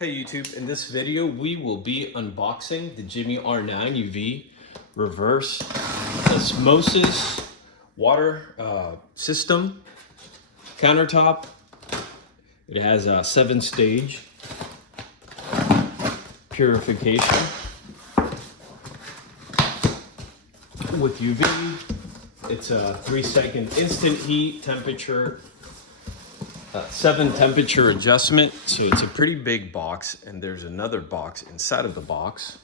Hey YouTube, in this video we will be unboxing the Jimmy R9-UV reverse osmosis water system countertop. It has a 7-stage purification with UV. It's a 3-second instant heat temperature 7 temperature adjustment. So it's a pretty big box, and there's another box inside of the box.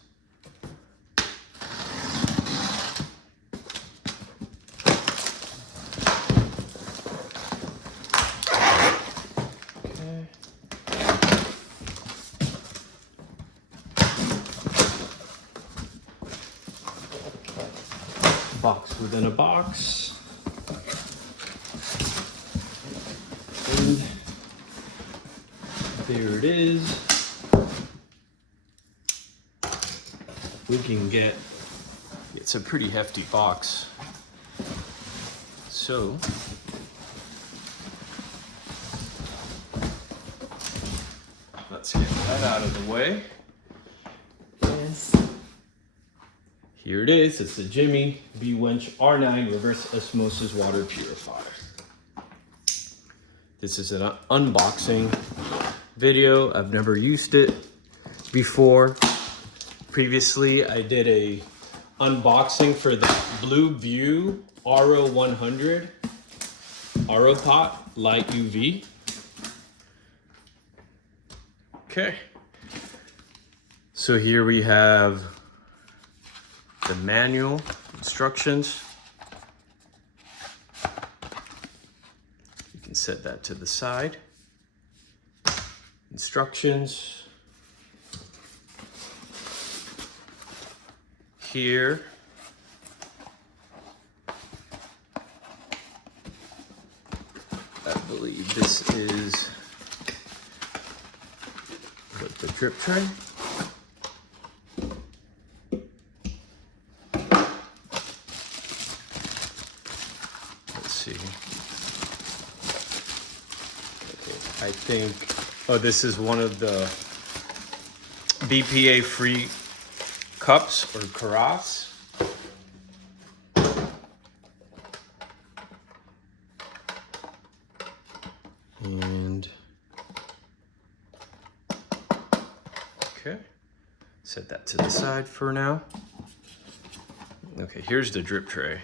Okay. Box within a box. And there it is. We can get, it's a pretty hefty box. So, let's get that out of the way. And here it is. It's the Jimmy B Winch R9 Reverse Osmosis Water Purifier. This is an unboxing video. I've never used it before. Previously, I did a unboxing for the Blue View RO100 RO Pot Light UV. Okay. So here we have the manual instructions. You can set that to the side. Instructions. Here. I believe this is the drip tray. Let's see. Okay, I think, oh, this is one of the BPA-free cups or carafes. And okay, set that to the side for now. Okay, here's the drip tray.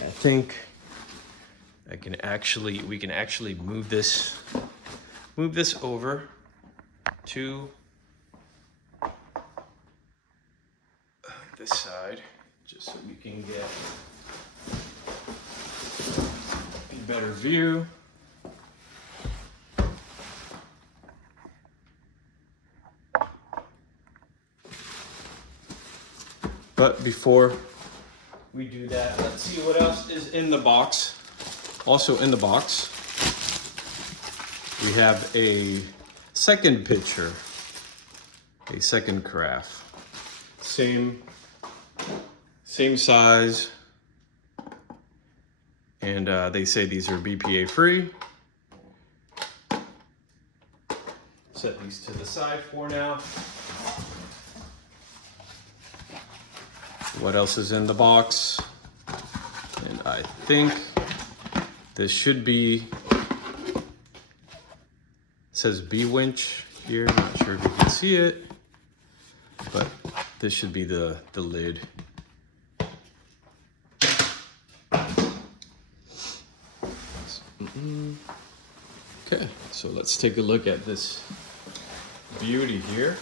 I think we can actually move this over to this side, just so we can get a better view. But before we do that, let's see what else is in the box. Also in the box, we have a second pitcher, a second carafe. Same size, and they say these are BPA free. Set these to the side for now. What else is in the box? And I think this should be, it says B Winch here. Not sure if you can see it, but this should be the lid. Okay, so let's take a look at this beauty here.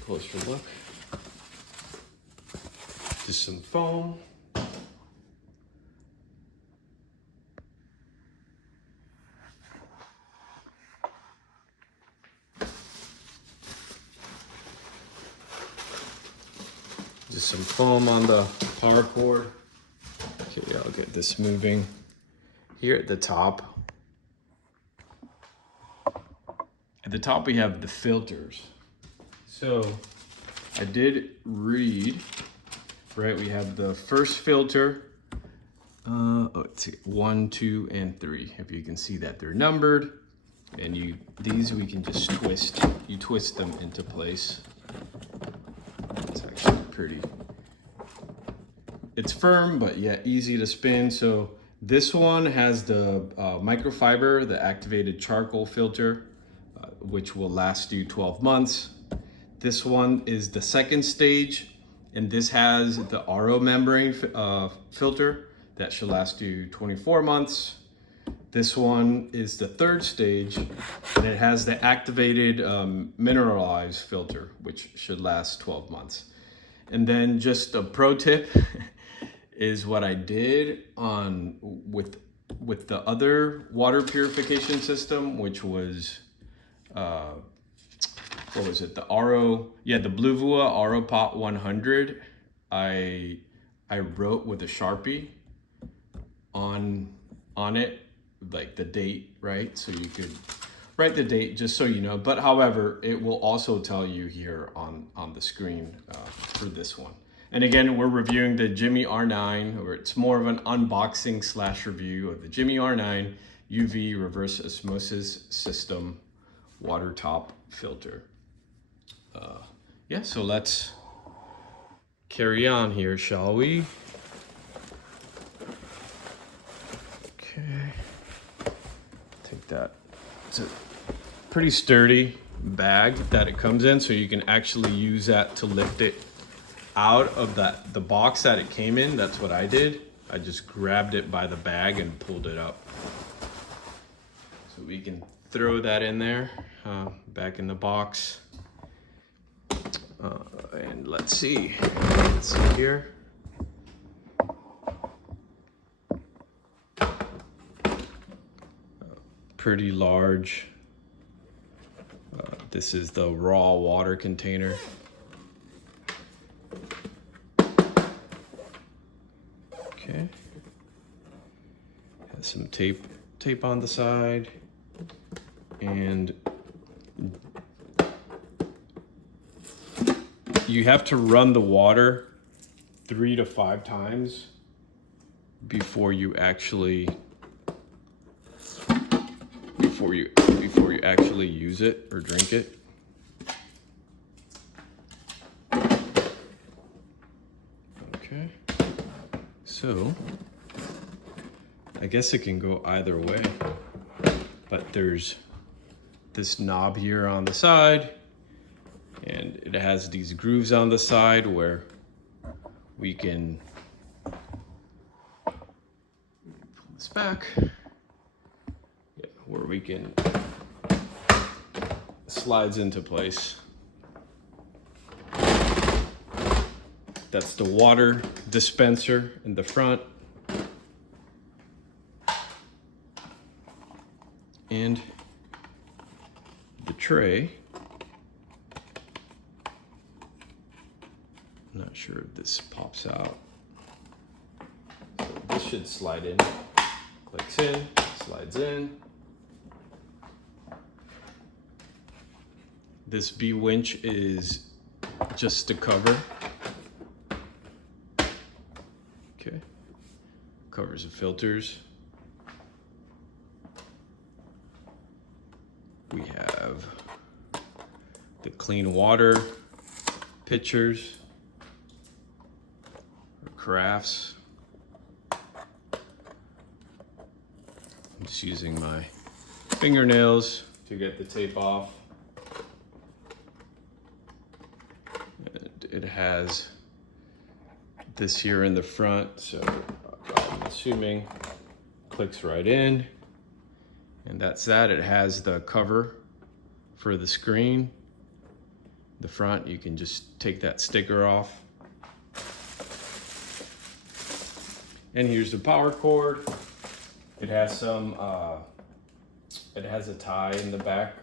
Closer look. Just some foam. Just some foam on the power cord. Okay, I'll get this moving. Here at the top. At the top we have the filters. So I did read, right? We have the first filter. Let's see, 1, 2, and 3. If you can see that they're numbered. And these we can just twist. You twist them into place. It's actually pretty. It's firm, but yeah, easy to spin. So this one has the microfiber, the activated charcoal filter, which will last you 12 months. This one is the second stage, and this has the RO membrane filter that should last you 24 months. This one is the third stage, and it has the activated mineralized filter, which should last 12 months. And then just a pro tip is what I did with the other water purification system, which was what was it? The the Bluvua RO Pot 100. I wrote with a Sharpie on it, like the date, right? So you could write the date just so you know. But however, it will also tell you here on the screen for this one. And again, we're reviewing the Jimmy R9, or it's more of an unboxing / review of the Jimmy R9 UV reverse osmosis system water top filter. Yeah, so let's carry on here, shall we? Okay, take that. It's a pretty sturdy bag that it comes in, so you can actually use that to lift it out of the box that it came in. That's what I did. I just grabbed it by the bag and pulled it up. So we can throw that in there, back in the box. And let's see here. Pretty large. This is the raw water container. Okay. Has some tape on the side, and you have to run the water 3 to 5 times before you actually use it or drink it. Okay. So I guess it can go either way, but there's this knob here on the side, and it has these grooves on the side where we can pull this back, where we can slides into place. That's the water dispenser in the front. And the tray. I'm not sure if this pops out. So this should slide in. Clicks in, slides in. This B winch is just to cover. Okay. Covers the filters. We have the clean water pitchers, or carafes. I'm just using my fingernails to get the tape off. And it has this here in the front, so I'm assuming clicks right in. And that's that. It has the cover for the screen. The front, you can just take that sticker off. And here's the power cord. It has some, it has a tie in the back.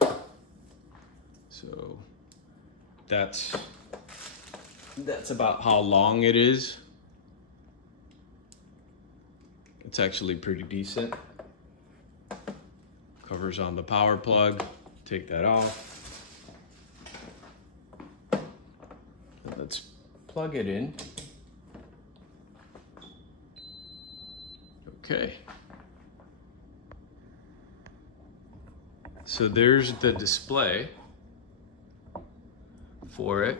So that's That's about how long it is. It's actually pretty decent. Covers on the power plug. Take that off. And let's plug it in. Okay. So there's the display for it.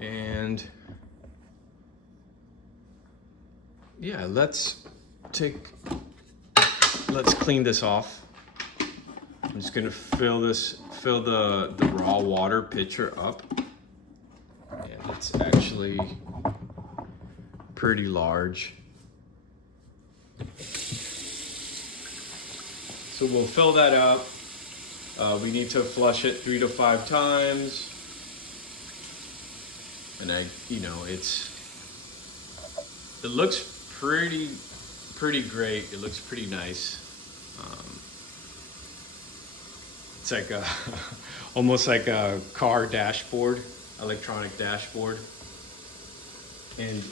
And yeah, let's clean this off. I'm just gonna fill the raw water pitcher up. And it's actually pretty large. So we'll fill that up. We need to flush it 3 to 5 times. And it looks pretty great. It looks pretty nice. It's like almost like a car dashboard, electronic dashboard. And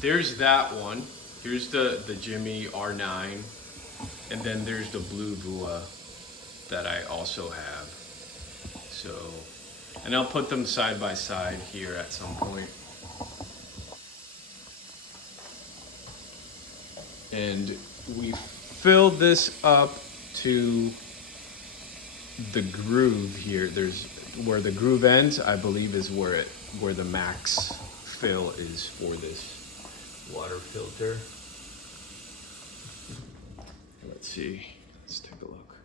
there's that one. Here's the Jimmy R9, and then there's the blue Vua that I also have. So, and I'll put them side by side here at some point. And we filled this up to the groove here. There's where the groove ends, I believe, is where the max fill is for this water filter. Let's see. Let's take a look.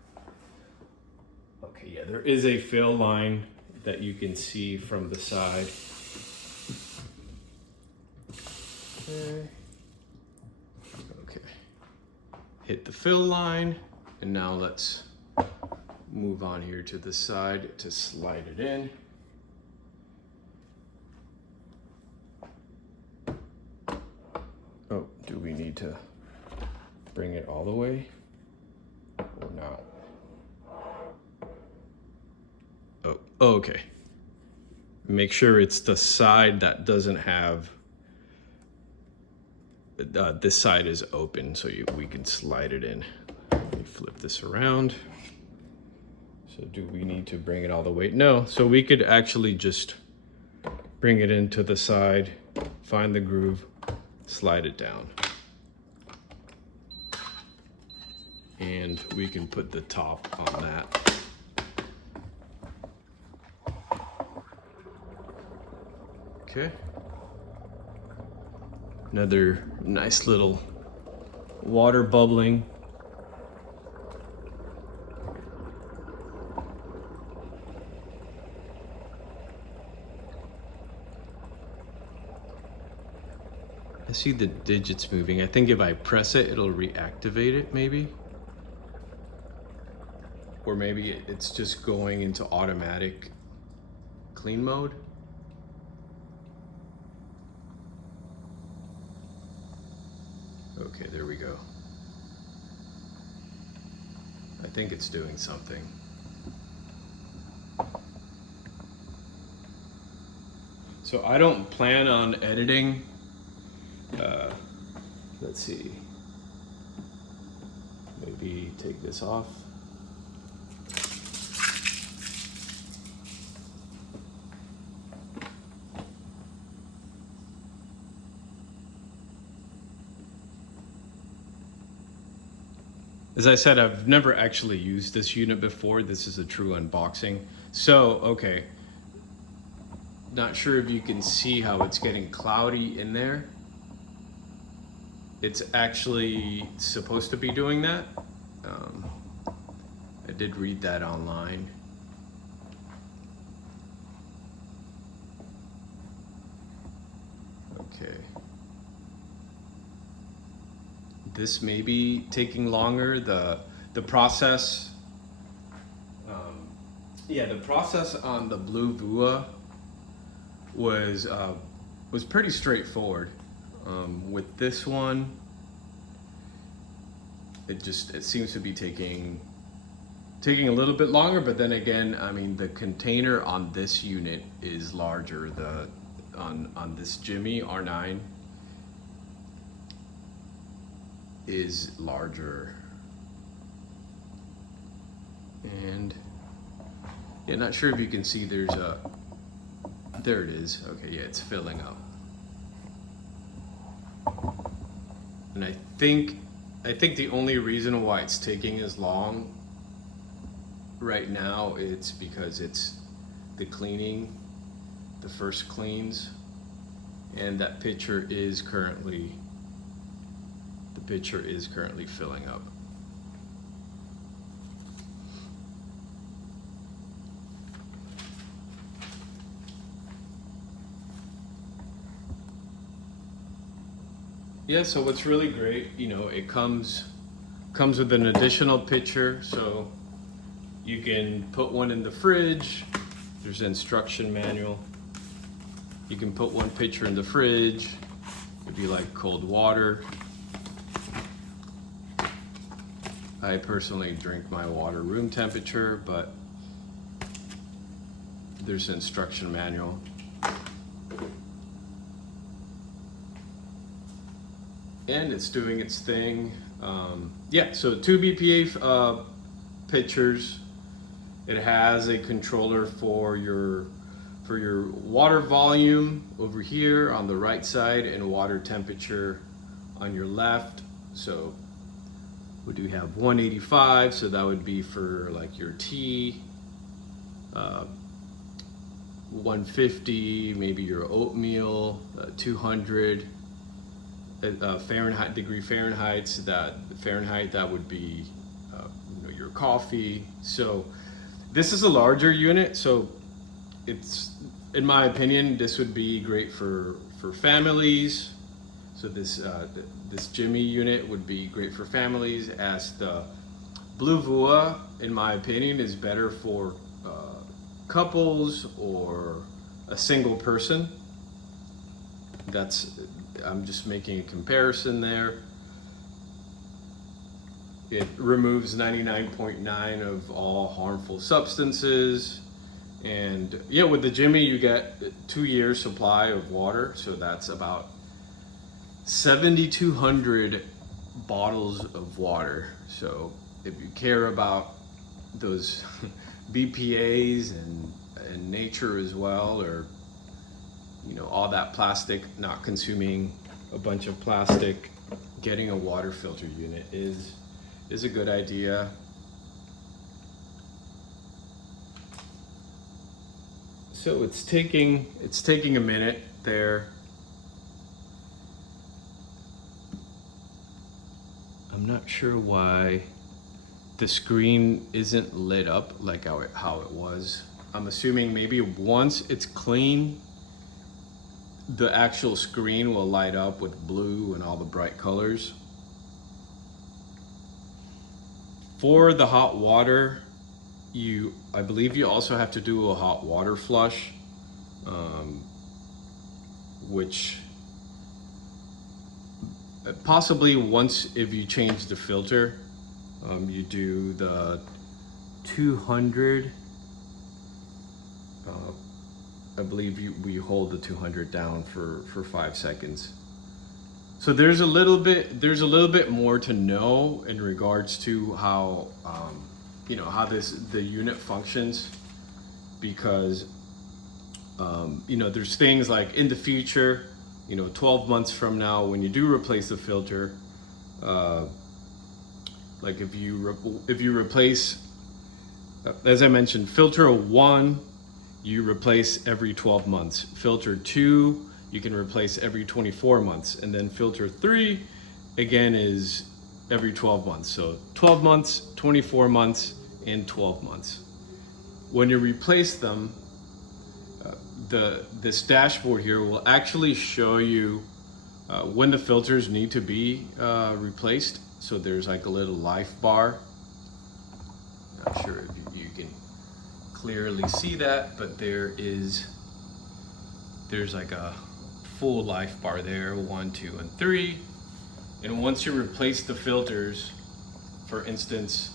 Okay, yeah, there is a fill line that you can see from the side. Okay. Hit the fill line, and now let's move on here to the side to slide it in. Oh, do we need to bring it all the way or not? Oh, okay. Make sure it's the side that doesn't have, this side is open so we can slide it in. Let me flip this around. So do we need to bring it all the way? No, so we could actually just bring it into the side, find the groove, slide it down. And we can put the top on that. Okay. Another nice little water bubbling. I see the digits moving. I think if I press it, it'll reactivate it, maybe. Or maybe it's just going into automatic clean mode. Okay, there we go. I think it's doing something. So I don't plan on editing. Let's see. Maybe take this off. As I said, I've never actually used this unit before. This is a true unboxing. So, okay. Not sure if you can see how it's getting cloudy in there. It's actually supposed to be doing that. I did read that online. Okay. This may be taking longer. The process, the process on the blue Vua was pretty straightforward. With this one, it seems to be taking taking a little bit longer, but then again, I mean, the container on this unit is larger. On this Jimmy R9 is larger. And yeah, not sure if you can see, there it is. Okay, yeah, it's filling up. And I think the only reason why it's taking as long right now, it's because it's the cleaning, the first cleans, and that pitcher is currently filling up. Yeah, so what's really great, you know, it comes with an additional pitcher, so you can put one in the fridge. There's an instruction manual. You can put one pitcher in the fridge if you like cold water. I personally drink my water room temperature, but there's an instruction manual. And it's doing its thing. Yeah, so 2 BPA pitchers. It has a controller for your water volume over here on the right side and water temperature on your left. So we do have 185, so that would be for like your tea. 150, maybe your oatmeal. 200 Fahrenheit, degree Fahrenheit. That would be you know, your coffee. So this is a larger unit, so it's, in my opinion, this would be great for families. So this Jimmy unit would be great for families, as the Blue Vua, in my opinion, is better for couples or a single person. I'm just making a comparison there. It removes 99.9% of all harmful substances. And yeah, with the Jimmy, you get 2 years supply of water. So that's about 7,200 bottles of water. So if you care about those BPAs and nature as well, or you know, all that plastic, not consuming a bunch of plastic, getting a water filter unit is a good idea. So it's taking a minute there. I'm not sure why the screen isn't lit up like how it was. I'm assuming maybe once it's clean, the actual screen will light up with blue and all the bright colors. For the hot water, I believe you also have to do a hot water flush, which possibly once, if you change the filter, you do the 200. I believe we hold the 200 down for 5 seconds. So there's a little bit more to know in regards to how you know, how the unit functions, because you know, there's things like in the future, you know, 12 months from now, when you do replace the filter, like if you replace, as I mentioned, filter 1 you replace every 12 months. Filter 2 you can replace every 24 months, and then filter 3 again is every 12 months. So 12 months, 24 months, and 12 months. When you replace them, this dashboard here will actually show you when the filters need to be replaced. So there's like a little life bar. Not sure if you can clearly see that, but there's like a full life bar there, 1, 2, and 3. And once you replace the filters, for instance,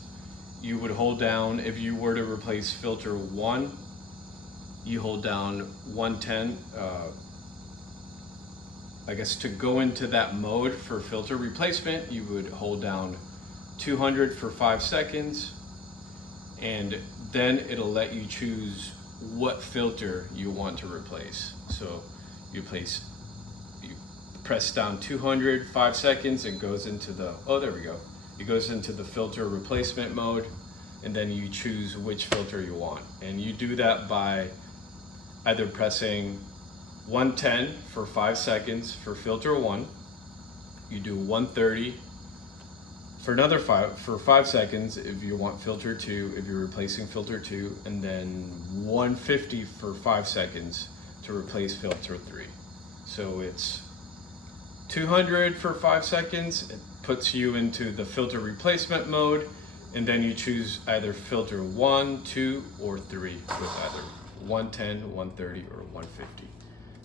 you would hold down, if you were to replace filter 1, you hold down 110. I guess to go into that mode for filter replacement, you would hold down 200 for 5 seconds, and then it'll let you choose what filter you want to replace. So you press down 200, 5 seconds, it goes into the, oh, there we go. It goes into the filter replacement mode, and then you choose which filter you want. And you do that by either pressing 110 for 5 seconds for filter 1, you do 130 for another 5 seconds if you want filter 2, if you're replacing filter 2, and then 150 for 5 seconds to replace filter 3. So it's 200 for 5 seconds, it puts you into the filter replacement mode, and then you choose either filter 1, 2, or 3 with either 110, 130, or 150.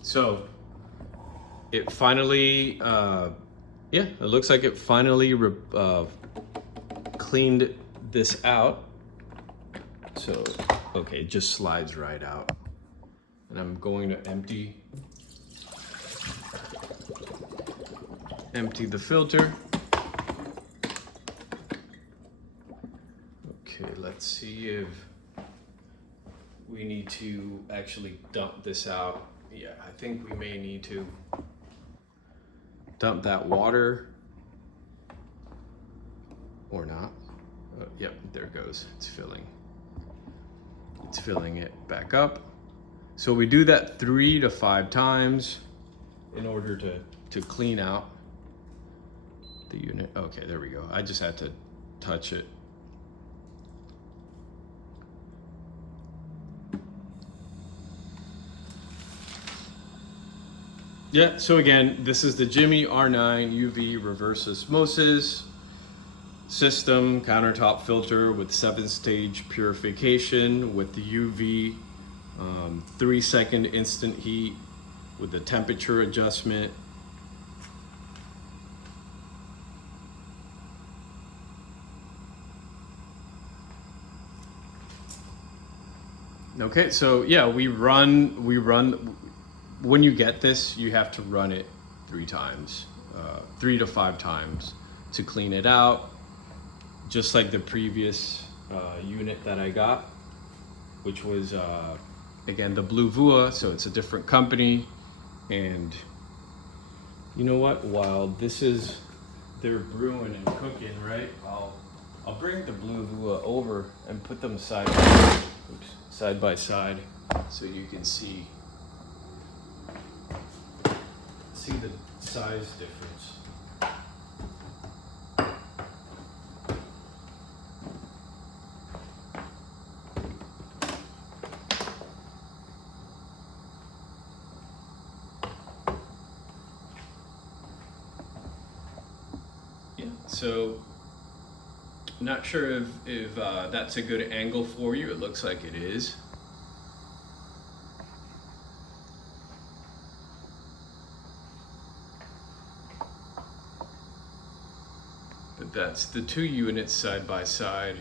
So it finally, yeah, it looks like it finally cleaned this out. So, okay, it just slides right out. And I'm going to empty the filter. Okay, let's see if we need to actually dump this out. Yeah, I think we may need to dump that water or not. Yep, there it goes. It's filling it back up. So we do that 3 to 5 times in order to clean out the unit. Okay, there we go. I just had to touch it. Yeah, so again, this is the Jimmy R9-UV reverse osmosis system countertop filter with 7-stage purification with the UV, 3-second instant heat with the temperature adjustment. Okay, so yeah, we run. When you get this, you have to run it 3 times, 3 to 5 times to clean it out, just like the previous unit that I got, which was, again, the Blue Vua, so it's a different company. And you know what, while this is, they're brewing and cooking, right, I'll bring the Blue Vua over and put them side by side so you can see the size difference. Yeah, so not sure if that's a good angle for you. It looks like it is. But that's the 2 units side by side.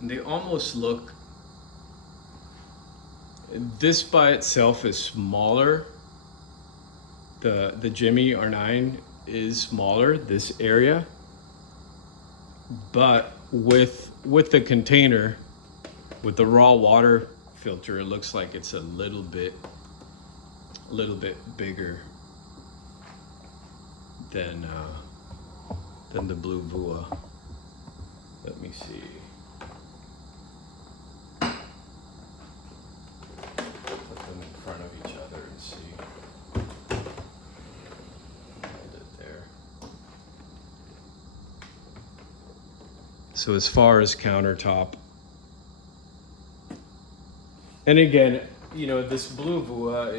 And they almost look, this by itself is smaller. The Jimmy R9 is smaller, this area. But with the container, with the raw water filter, it looks like it's a little bit bigger than the Blue Vua. Let me see. Put them in front of each other and see. Hold it there. So as far as countertop, and again, you know, this Blue Vua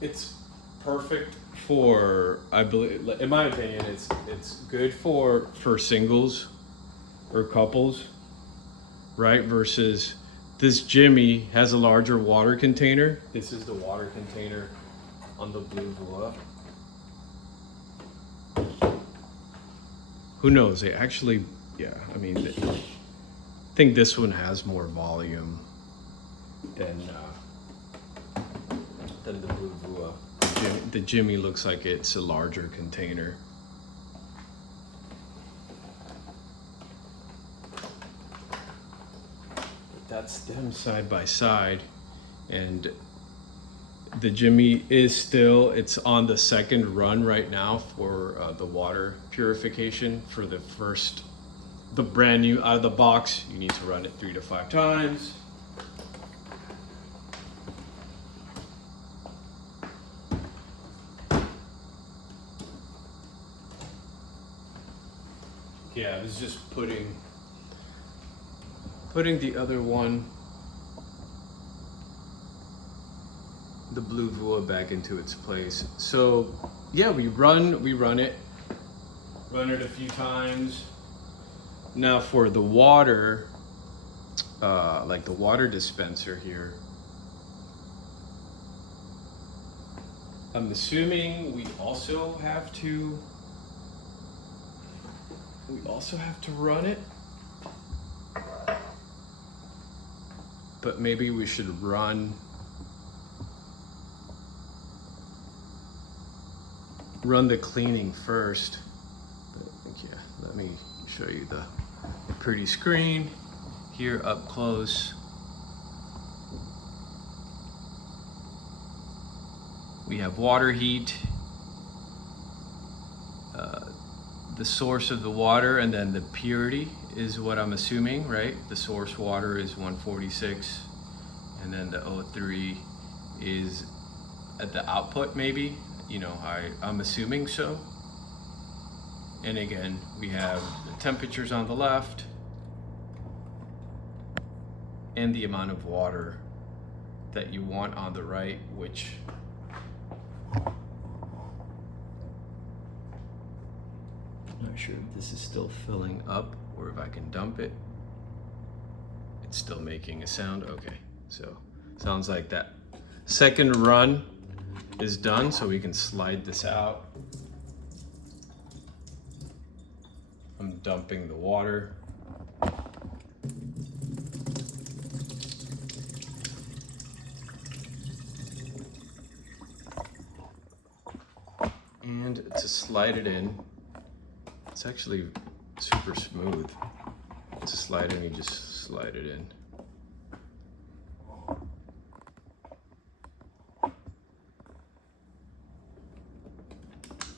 it's perfect for, I believe, in my opinion, it's good for singles or couples, right? Versus this Jimmy has a larger water container. This is the water container on the Blue Vua. who knows? They actually, yeah, I mean, I think this one has more volume than the Blue Vua. The Jimmy looks like it's a larger container. That's them side by side, and the Jimmy is still, it's on the second run right now for the water purification. For the brand new out of the box, you need to run it 3 to 5 times. Yeah, I was just putting the other one, the Blue Vua, back into its place. So yeah, we run it a few times. Now for the water, like the water dispenser here, I'm assuming we also have to run it. But maybe we should run the cleaning first. But yeah, let me show you the pretty screen here up close. We have water heat, the source of the water, and then the purity is what I'm assuming, right? The source water is 146, and then the O3 is at the output, maybe. You know, I'm assuming so. And again, we have the temperatures on the left and the amount of water that you want on the right, which I'm not sure if this is still filling up or if I can dump it. It's still making a sound. Okay, so sounds like that second run is done, so we can slide this out. I'm dumping the water. And to slide it in, it's actually super smooth. To slide in, you just slide it in.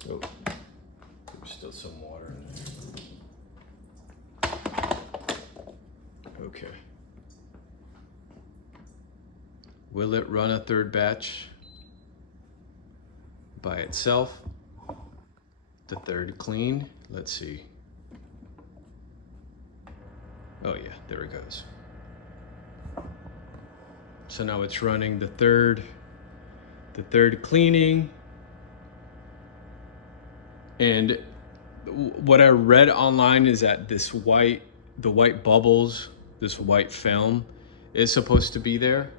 Oh, there's still some water in there. Okay. Will it run a third batch by itself? The third clean? Let's see. Oh yeah, there it goes. So now it's running the third cleaning. And what I read online is that the white bubbles, this white film is supposed to be there.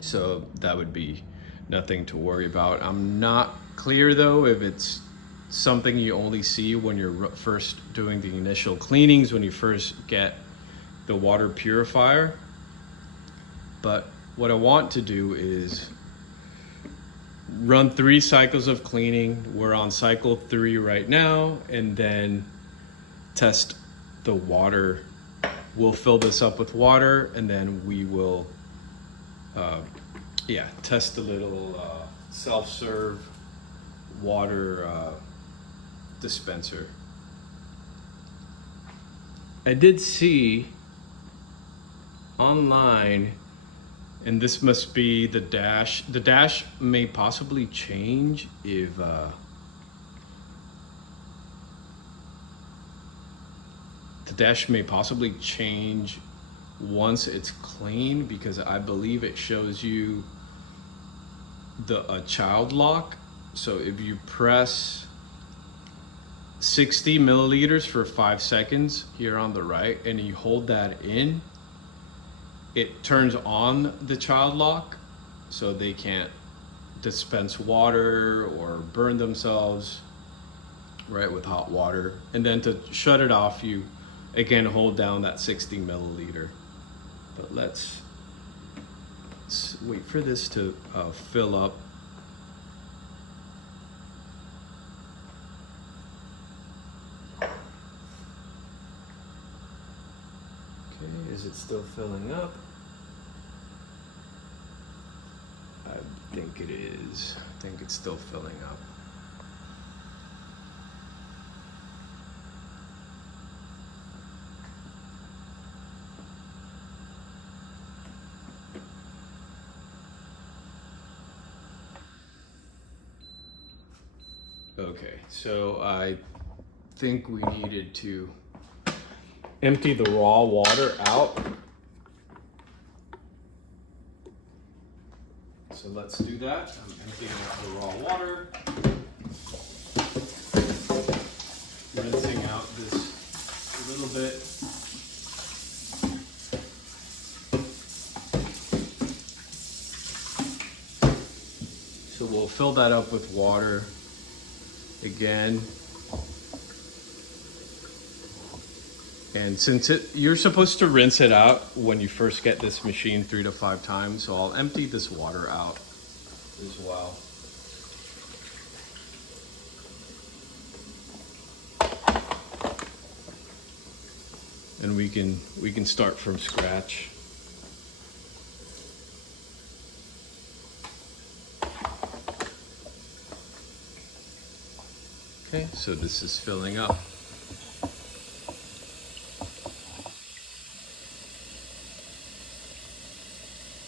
So that would be nothing to worry about. I'm not clear though if it's something you only see when you're first doing the initial cleanings, when you first get the water purifier. But what I want to do is run 3 cycles of cleaning. We're on cycle 3 right now, and then test the water. We'll fill this up with water, and then we will test the little self-serve water dispenser. I did see online, and this must be the dash. The dash may possibly change if the dash may possibly change once it's clean, because I believe it shows you a child lock. So if you press 60 milliliters for 5 seconds here on the right, and you hold that in, it turns on the child lock, so they can't dispense water or burn themselves right, with hot water. And then to shut it off, you again hold down that 60 milliliter. But let's wait for this to fill up. Okay, is it still filling up? I think it is. I think it's still filling up. Okay, so I think we needed to empty the raw water out. So let's do that. I'm emptying out the raw water. Rinsing out this a little bit. So we'll fill that up with water again. And since you're supposed to rinse it out when you first get this machine 3 to 5 times, so I'll empty this water out as well. And we can start from scratch. Okay, so this is filling up.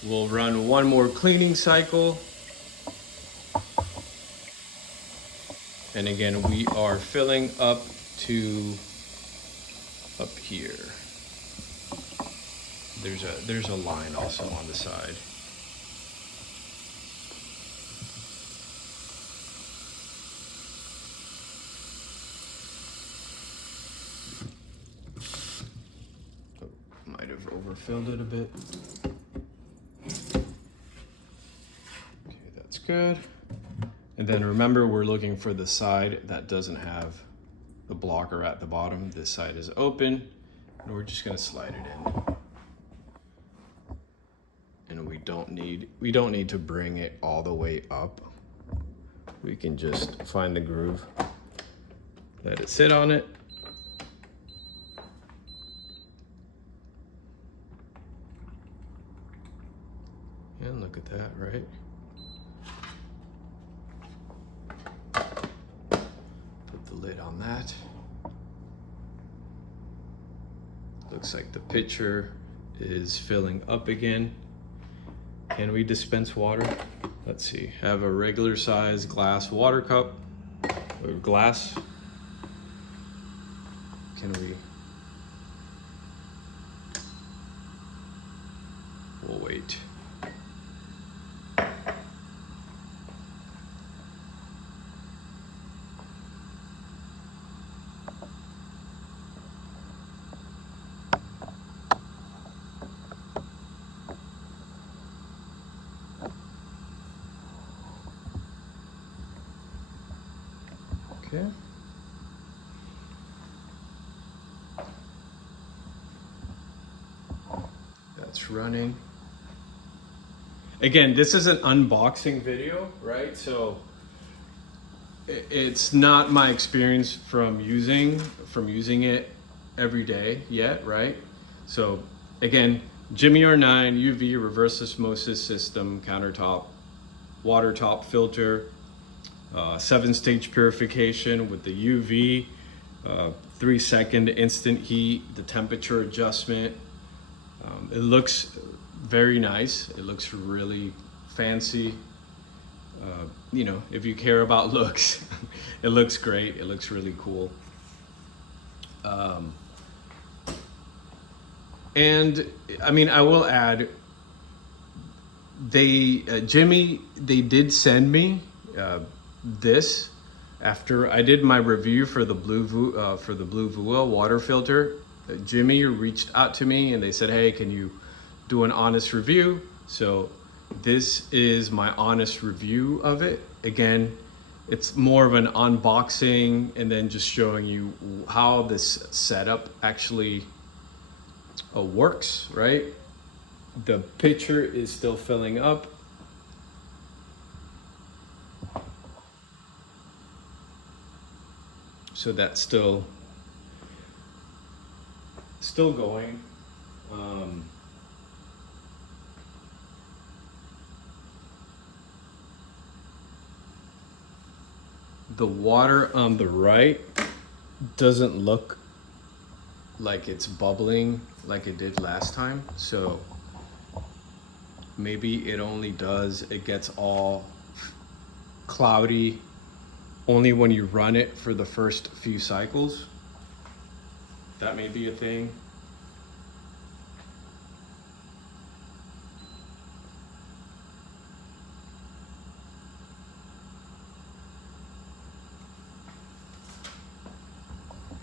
We'll run one more cleaning cycle. And again, we are filling up to up here. There's a line also on the side. Oh, might have overfilled it a bit. Good. And then remember, we're looking for the side that doesn't have the blocker at the bottom. This side is open, and we're just going to slide it in. And we don't need to bring it all the way up. We can just find the groove, let it sit on it. And look at that, right? Lid on that. Looks like the pitcher is filling up again. Can we dispense water? Let's see. Have a regular size glass water cup or glass. Can we? We'll wait. Okay. That's running. Again, this is an unboxing video, right? So it's not my experience from using it every day yet, right? So again, Jimmy R9-UV reverse osmosis system, countertop, water top filter, 7-stage purification with the UV, 3-second instant heat, the temperature adjustment. It looks very nice. It looks really fancy. You know, if you care about looks, it looks great. It looks really cool. And I mean, I will add, Jimmy, they did send me this after I did my review for the Blue Vua water filter. Jimmy reached out to me and they said, hey, can you do an honest review? So this is my honest review of it. Again, it's more of an unboxing and then just showing you how this setup actually works, right? The pitcher is still filling up. So that's still going. The water on the right doesn't look like it's bubbling like it did last time. So maybe it only does, it gets all cloudy only when you run it for the first few cycles. That may be a thing.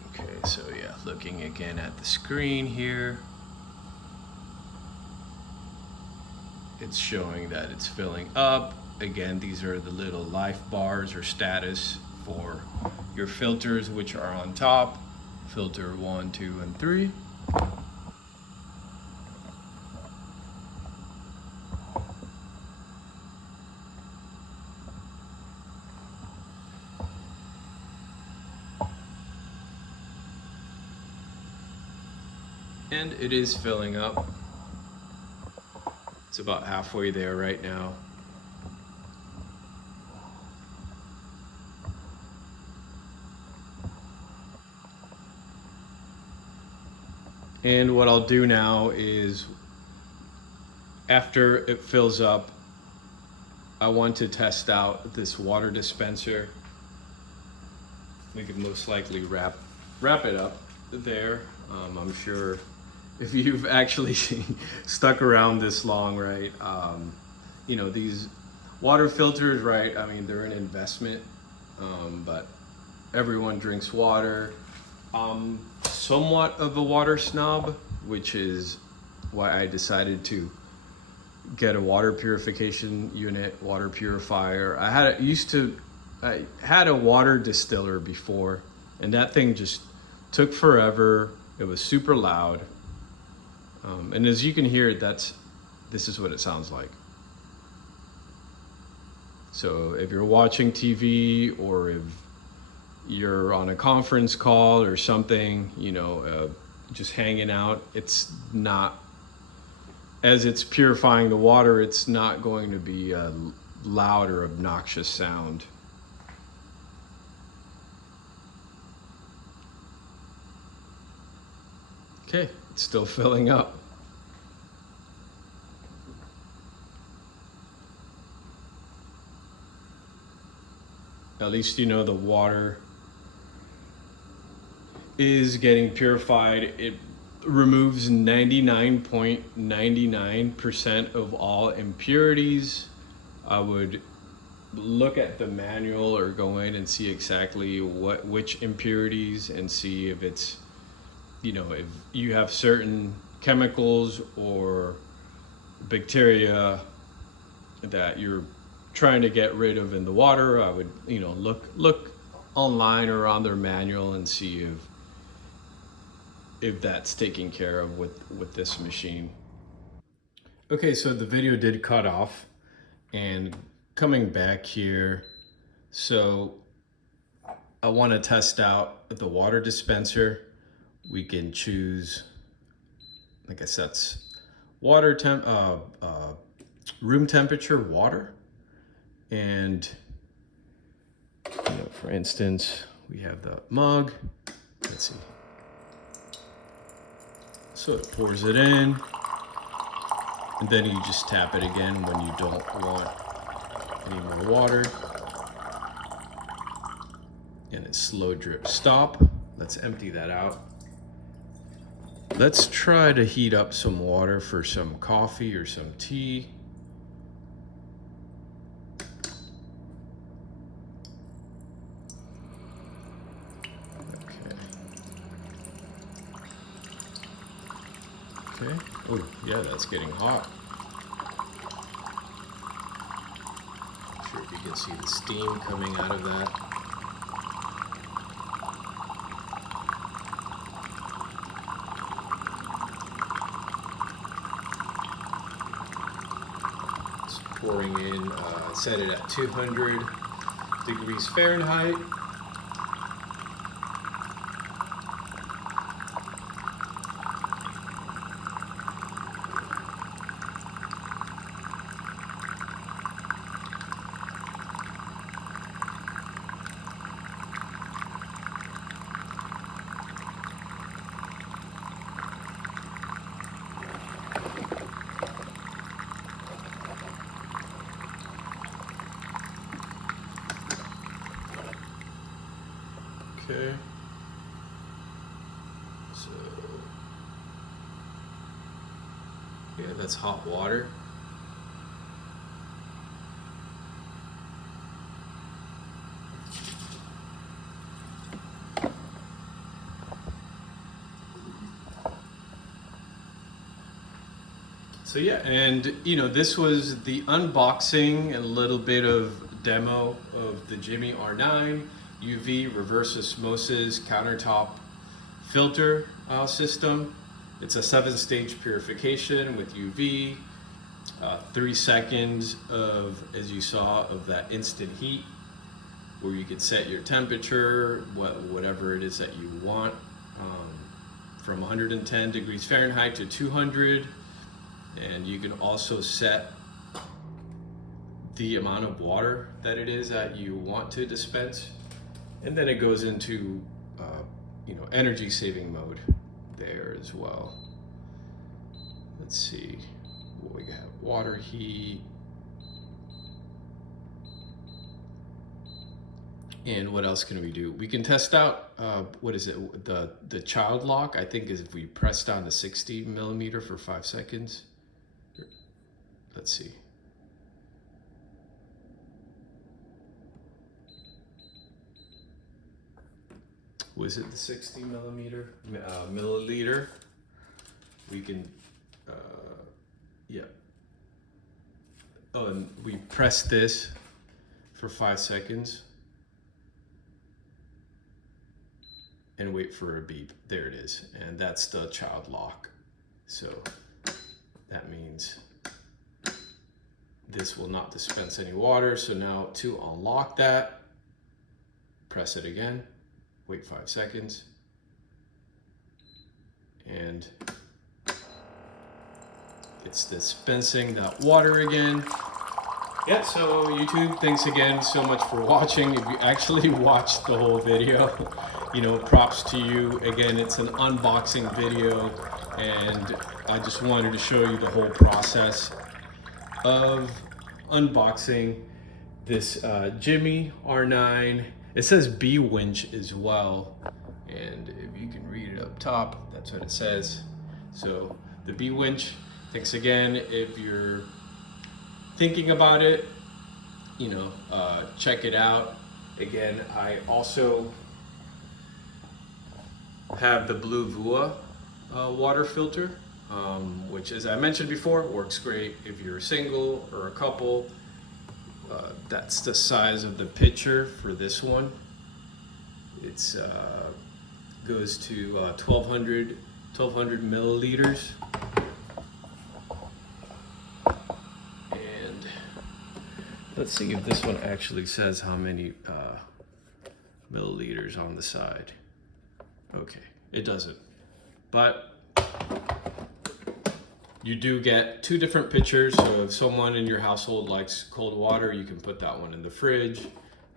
Okay, so yeah, looking again at the screen here, it's showing that it's filling up. Again, these are the little life bars or status for your filters, which are on top. Filter 1, 2, and 3. And it is filling up. It's about halfway there right now. And what I'll do now is, after it fills up, I want to test out this water dispenser. We could most likely wrap it up there. I'm sure if you've actually stuck around this long, right? You know, these water filters, right? I mean, they're an investment, but everyone drinks water. Somewhat of a water snob, which is why I decided to get a water purification unit, water purifier. I had a water distiller before, and that thing just took forever. It was super loud. And as you can hear, this is what it sounds like. So if you're watching TV or if you're on a conference call or something, you know, just hanging out, it's not, as it's purifying the water, it's not going to be a loud or obnoxious sound. Okay, it's still filling up. At least you know the water is getting purified. It removes 99.99% of all impurities. I would look at the manual or go in and see exactly which impurities and see if it's, you know, if you have certain chemicals or bacteria that you're trying to get rid of in the water. I would, you know, look online or on their manual and see if that's taken care of with this machine. Okay, so the video did cut off, and coming back here, so I want to test out the water dispenser. We can choose, I guess that's water temp, room temperature water. And, you know, for instance, we have the mug. Let's see. So it pours it in, and then you just tap it again when you don't want any more water. And it's slow drip stop. Let's empty that out. Let's try to heat up some water for some coffee or some tea. Okay. Oh, yeah, that's getting hot. Sure, if you You can see the steam coming out of that. It's pouring in, set it at 200 degrees Fahrenheit. Okay, so yeah, that's hot water. So yeah, and you know, this was the unboxing and a little bit of demo of the Jimmy R9-UV reverse osmosis countertop filter system. It's a 7-stage purification with UV, 3 seconds of, as you saw, of that instant heat, where you could set your temperature, whatever it is that you want, from 110 degrees Fahrenheit to 200. And you can also set the amount of water that it is that you want to dispense. And then it goes into, you know, energy saving mode there as well. Let's see, we got water heat. And what else can we do? We can test out, what is it? The child lock, I think, is if we press down to 60 millimeter for 5 seconds. Let's see. Was it the 60 milliliter? We can, yeah. Oh, and we press this for 5 seconds and wait for a beep. There it is. And that's the child lock. So that means this will not dispense any water. So now to unlock that, press it again, wait 5 seconds, and it's dispensing that water again. Yeah, so YouTube, thanks again so much for watching. If you actually watched the whole video, you know, props to you. Again, it's an unboxing video, and I just wanted to show you the whole process of unboxing this Jimmy R9. It says B winch as well, and if you can read it up top, that's what it says. So the B winch. Thanks again. If you're thinking about it, you know, check it out. Again, I also have the Blue Vua water filter, which, as I mentioned before, works great if you're single or a couple. That's the size of the pitcher for this one. It's goes to 1200 milliliters. And let's see if this one actually says how many milliliters on the side. Okay, it doesn't, but you do get 2 different pitchers. So if someone in your household likes cold water, you can put that one in the fridge,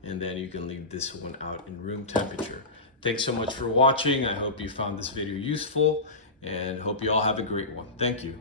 and then you can leave this one out in room temperature. Thanks so much for watching. I hope you found this video useful, and hope you all have a great one. Thank you.